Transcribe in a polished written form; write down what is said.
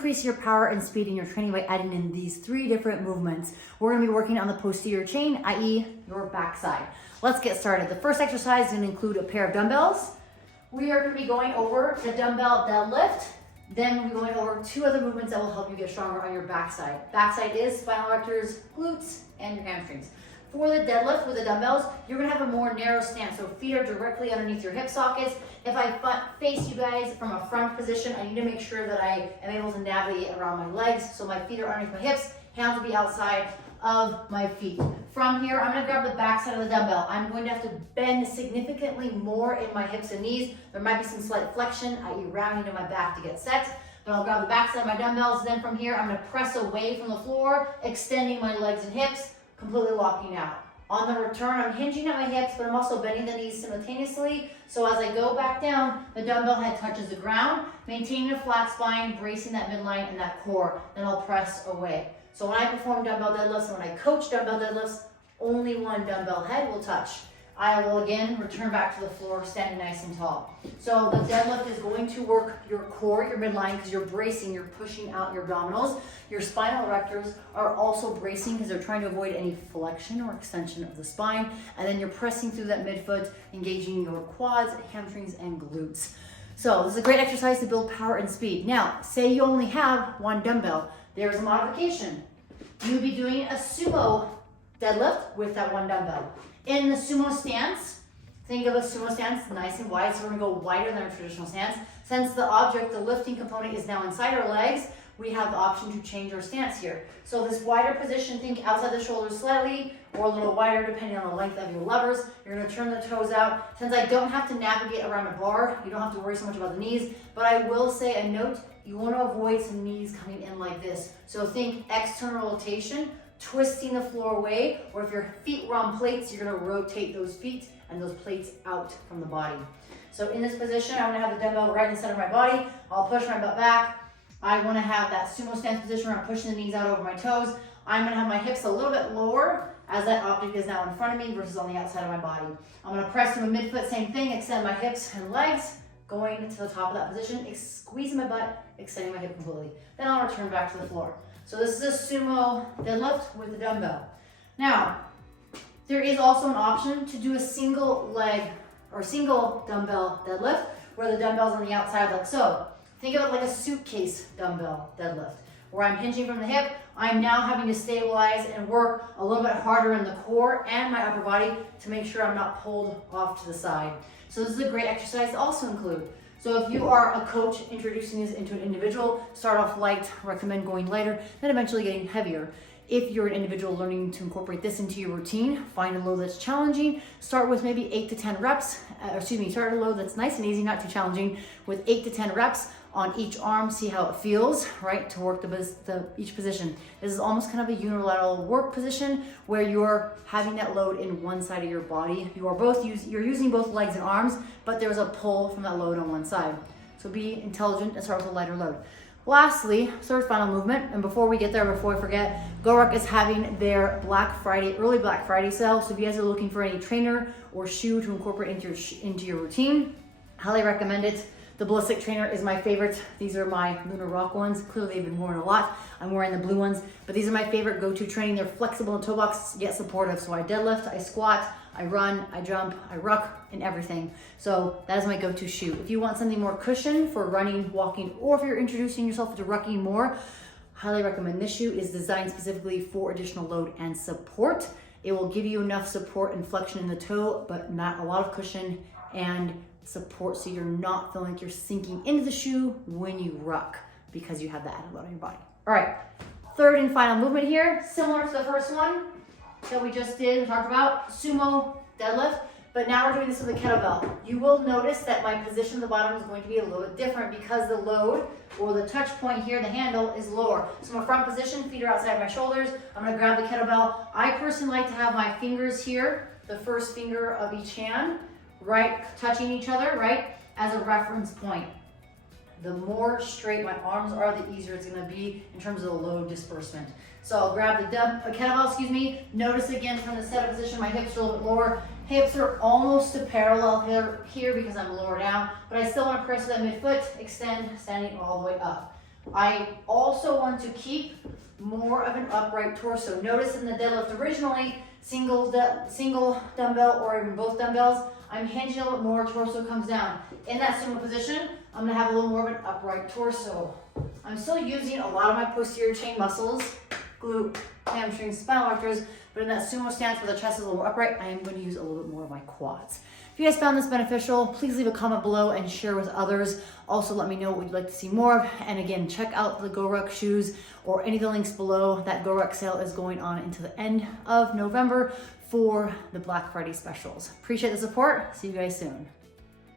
increase your power and speed in your training by adding in these 3 different movements. We're gonna be working on the posterior chain, i.e. your backside. Let's get started. The first exercise is gonna include a pair of dumbbells. We are gonna be going over the dumbbell deadlift. Then we'll be going over 2 other movements that will help you get stronger on your backside. Backside is spinal erectors, glutes, and your hamstrings. For the deadlift with the dumbbells, you're gonna have a more narrow stance, so feet are directly underneath your hip sockets. If I face you guys from a front position, I need to make sure that I am able to navigate around my legs, so my feet are underneath my hips, hands will be outside of my feet. From here, I'm gonna grab the back side of the dumbbell. I'm going to have to bend significantly more in my hips and knees. There might be some slight flexion, i.e. rounding to my back to get set, but I'll grab the back side of my dumbbells. Then from here, I'm gonna press away from the floor, extending my legs and hips, completely locking out. On the return, I'm hinging at my hips, but I'm also bending the knees simultaneously. So as I go back down, the dumbbell head touches the ground, maintaining a flat spine, bracing that midline and that core. Then I'll press away. So when I perform dumbbell deadlifts and when I coach dumbbell deadlifts, only one dumbbell head will touch. I will again return back to the floor, standing nice and tall. So the deadlift is going to work your core, your midline, because you're bracing, you're pushing out your abdominals. Your spinal erectors are also bracing because they're trying to avoid any flexion or extension of the spine. And then you're pressing through that midfoot, engaging your quads, hamstrings, and glutes. So this is a great exercise to build power and speed. Now, say you only have one dumbbell. There's a modification. You'd be doing a sumo deadlift with that one dumbbell. In the sumo stance, think of a sumo stance nice and wide, so we're gonna go wider than our traditional stance. Since the object, the lifting component, is now inside our legs, we have the option to change our stance here. So this wider position, think outside the shoulders slightly, or a little wider depending on the length of your levers. You're gonna turn the toes out. Since I don't have to navigate around a bar, you don't have to worry so much about the knees, but I will say a note, you wanna avoid some knees coming in like this. So think external rotation, twisting the floor away, or if your feet were on plates, you're gonna rotate those feet and those plates out from the body. So in this position, I'm gonna have the dumbbell right in the center of my body. I'll push my butt back. I wanna have that sumo stance position where I'm pushing the knees out over my toes. I'm gonna have my hips a little bit lower as that object is now in front of me versus on the outside of my body. I'm gonna press to a midfoot, same thing, extend my hips and legs, going to the top of that position, squeezing my butt, extending my hip completely. Then I'll return back to the floor. So this is a sumo deadlift with a dumbbell. Now, there is also an option to do a single leg or single dumbbell deadlift where the dumbbell's on the outside like so. Think of it like a suitcase dumbbell deadlift where I'm hinging from the hip. I'm now having to stabilize and work a little bit harder in the core and my upper body to make sure I'm not pulled off to the side. So this is a great exercise to also include. So if you are a coach introducing this into an individual, start off light, recommend going lighter, then eventually getting heavier. If you're an individual learning to incorporate this into your routine, find a load that's challenging, start with maybe 8 to 10 reps, start a load that's nice and easy, not too challenging, with 8 to 10 reps on each arm, see how it feels, right, to work each position. This is almost kind of a unilateral work position where you're having that load in one side of your body. You're using both legs and arms, but there's a pull from that load on one side. So be intelligent and start with a lighter load. Lastly, third final movement, and before we get there, before I forget, Gaux is having their early Black Friday sale. So if you guys are looking for any trainer or shoe to incorporate into your routine, highly recommend it. The ballistic trainer is my favorite. These are my Lunar Rock ones. Clearly they've been worn a lot. I'm wearing the blue ones, but these are my favorite go-to training. They're flexible in toe box, yet supportive. So I deadlift, I squat, I run, I jump, I ruck, and everything. So that is my go-to shoe. If you want something more cushion for running, walking, or if you're introducing yourself to rucking more, highly recommend this shoe. It is designed specifically for additional load and support. It will give you enough support and flexion in the toe, but not a lot of cushion and support, so you're not feeling like you're sinking into the shoe when you ruck because you have that added load on your body. All right, third and final movement here, similar to the first one that we just did and talked about, sumo deadlift, but now we're doing this with a kettlebell. You will notice that my position at the bottom is going to be a little bit different because the load or the touch point here, the handle, is lower. So my front position, feet are outside my shoulders. I'm gonna grab the kettlebell. I personally like to have my fingers here, the first finger of each hand, right, touching each other, right, as a reference point. The more straight my arms are, the easier it's gonna be in terms of the load disbursement. So I'll grab the kettlebell, Notice again from the setup position, my hips are a little bit lower. Hips are almost to parallel here because I'm lower down, but I still wanna press that midfoot, extend, standing all the way up. I also want to keep more of an upright torso. Notice in the deadlift originally, single dumbbell or even both dumbbells, I'm hinging a little bit more, torso comes down. In that sumo position, I'm gonna have a little more of an upright torso. I'm still using a lot of my posterior chain muscles, glute, hamstrings, spinal erectors, but in that sumo stance where the chest is a little more upright, I am going to use a little bit more of my quads. If you guys found this beneficial, please leave a comment below and share with others. Also, let me know what you'd like to see more of. And again, check out the Gaux shoes or any of the links below. That Gaux sale is going on until the end of November for the Black Friday specials. Appreciate the support. See you guys soon.